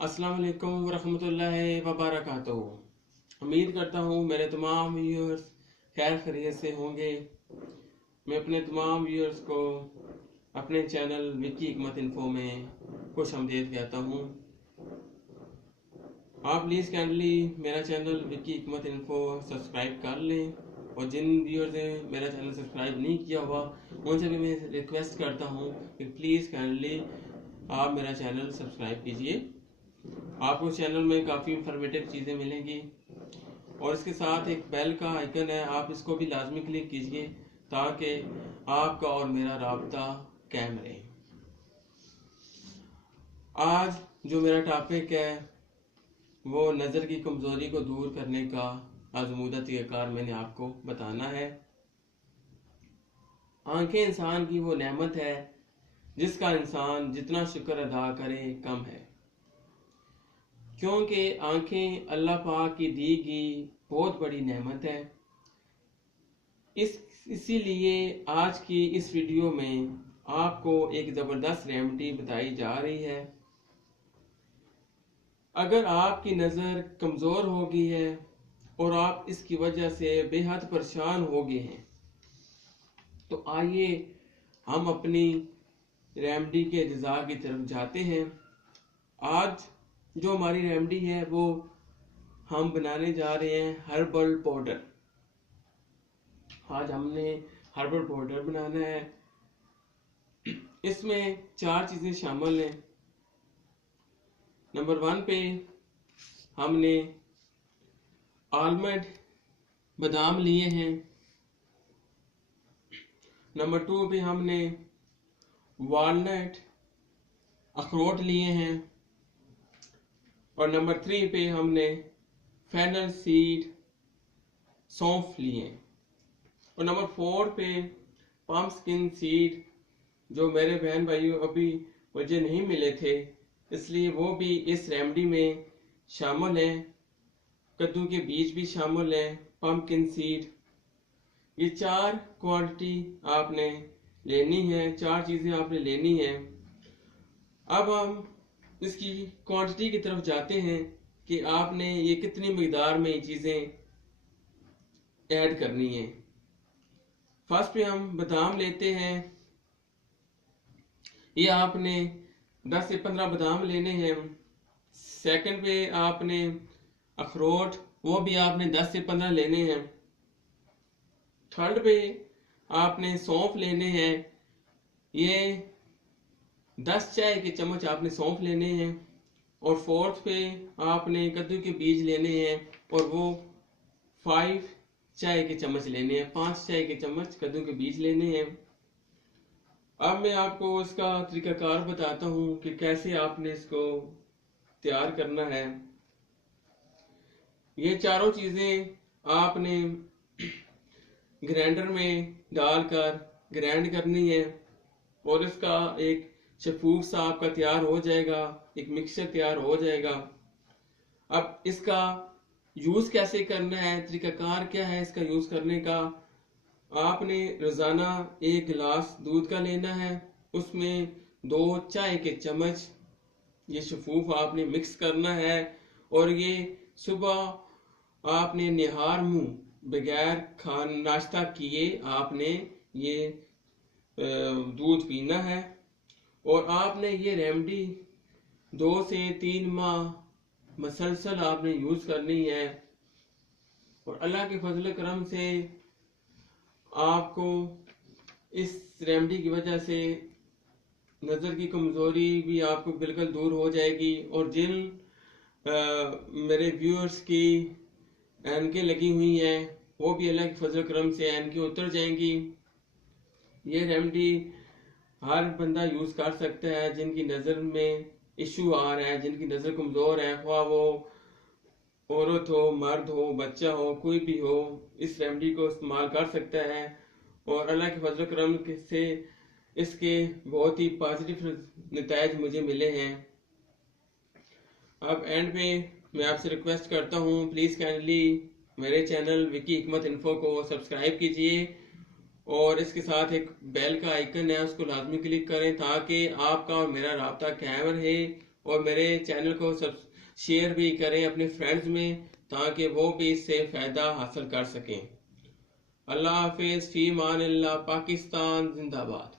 अस्सलाम वालेकुम वरहमतुल्लाहि वबरकातुहू। उम्मीद करता हूँ मेरे तमाम व्यूअर्स खैर खैरियत से होंगे। मैं अपने तमाम व्यूअर्स को अपने चैनल विक्की हिकमत इन्फो में खुश आमदीद कहता हूँ। आप प्लीज़ काइंडली मेरा चैनल विक्की हिकमत इन्फो सब्सक्राइब कर लें, और जिन व्यूअर्स ने मेरा चैनल सब्सक्राइब नहीं किया हुआ उनसे भी मैं रिक्वेस्ट करता हूँ कि प्लीज़ काइंडली आप मेरा चैनल सब्सक्राइब कीजिए। आपको चैनल में काफ़ी इंफॉर्मेटिव चीज़ें मिलेंगी, और इसके साथ एक बेल का आइकन है, आप इसको भी लाजमी क्लिक कीजिए ताकि आपका और मेरा राब्ता कायम रहे। आज जो मेरा टॉपिक है वो नज़र की कमज़ोरी को दूर करने का आजमूदा तरीक़ाकार मैंने आपको बताना है। आंखें इंसान की वो नेमत है जिसका इंसान जितना शुक्र अदा करे कम है, क्योंकि आंखें अल्लाह पाक की दी गई बहुत बड़ी नेमत है। इसीलिए आज की इस वीडियो में आपको एक ज़बरदस्त रेमेडी बताई जा रही है। अगर आपकी नज़र कमज़ोर हो गई है और आप इसकी वजह से बेहद परेशान हो गए हैं, तो आइए हम अपनी रेमेडी के इज़ा की तरफ जाते हैं। आज जो हमारी रेमेडी है वो हम बनाने जा रहे हैं हर्बल पाउडर। आज हमने हर्बल पाउडर बनाना है। इसमें 4 चीज़ें शामिल हैं। नंबर 1 पे हमने आलमंड बादाम लिए हैं। नंबर 2 पे हमने वालनट अखरोट लिए हैं, और नंबर 3 पे हमने फेनल सीड सौंफ लिए हैं, और नंबर 4 पे पम्पकिन सीड, जो मेरे बहन भाइयों अभी मुझे नहीं मिले थे इसलिए वो भी इस रेमेडी में शामिल हैं। कद्दू के बीज भी शामिल हैं, पम्पकिन सीड। ये 4 क्वांटिटी आपने लेनी है, 4 चीज़ें आपने लेनी है। अब हम इसकी क्वांटिटी की तरफ जाते हैं कि आपने ये कितनी मकदार में ये चीज़ें ऐड करनी है। फर्स्ट पे हम बादाम लेते हैं। ये आपने 10 से 15 बादाम लेने हैं। सेकंड पे आपने अखरोट, वो भी आपने 10 से 15 लेने हैं। थर्ड पे आपने सौंफ लेने हैं। ये 10 चाय के चम्मच आपने सौंफ लेने हैं। और फोर्थ पे आपने कद्दू के बीज लेने हैं, और वो 5 चाय के चम्मच लेने हैं, 5 चाय के चम्मच कद्दू के बीज लेने हैं। अब मैं आपको इसका तरीकाकार बताता हूँ कि कैसे आपने इसको तैयार करना है। ये चारों चीज़ें आपने ग्राइंडर में डालकर ग्राइंड करनी है, और इसका एक शफूफ सा आपका तैयार हो जाएगा, एक मिक्सचर तैयार हो जाएगा। अब इसका यूज़ कैसे करना है, तरीकाकार क्या है इसका यूज़ करने का। आपने रोज़ाना 1 गिलास दूध का लेना है, उसमें 2 चाय के चम्मच ये शफूफ आपने मिक्स करना है, और ये सुबह आपने निहार मुंह बगैर नाश्ता किए आपने ये दूध पीना है। और आपने ये रेमेडी 2 से 3 माह मसलसल आपने यूज़ करनी है, और अल्लाह के फजल करम से आपको इस रेमेडी की वजह से नज़र की कमज़ोरी भी आपको बिल्कुल दूर हो जाएगी। और जिन मेरे व्यूअर्स की ऐनकें लगी हुई हैं वो भी अल्लाह के फजल करम से ऐनकें उतर जाएंगी। ये रेमेडी हर बंदा यूज़ कर सकता है जिनकी नज़र में इशू आ रहा है, जिनकी नज़र कमज़ोर है, ख्वाह वो औरत हो, मर्द हो, बच्चा हो, कोई भी हो, इस रेमेडी को इस्तेमाल कर सकता है। और अल्लाह के फजल करम से इसके बहुत ही पॉजिटिव नतीजे मुझे मिले हैं। अब एंड पे मैं आपसे रिक्वेस्ट करता हूँ, प्लीज़ काइंडली मेरे चैनल विक्की हिकमत इन्फो को सब्सक्राइब कीजिए, और इसके साथ एक बेल का आइकन है उसको लाजमी क्लिक करें ताकि आपका और मेरा राब्ता कायम रहे, और मेरे चैनल को सब शेयर भी करें अपने फ्रेंड्स में, ताकि वो भी इससे फ़ायदा हासिल कर सकें। अल्लाह हाफिज़। फ़ी अमान अल्लाह। पाकिस्तान जिंदाबाद।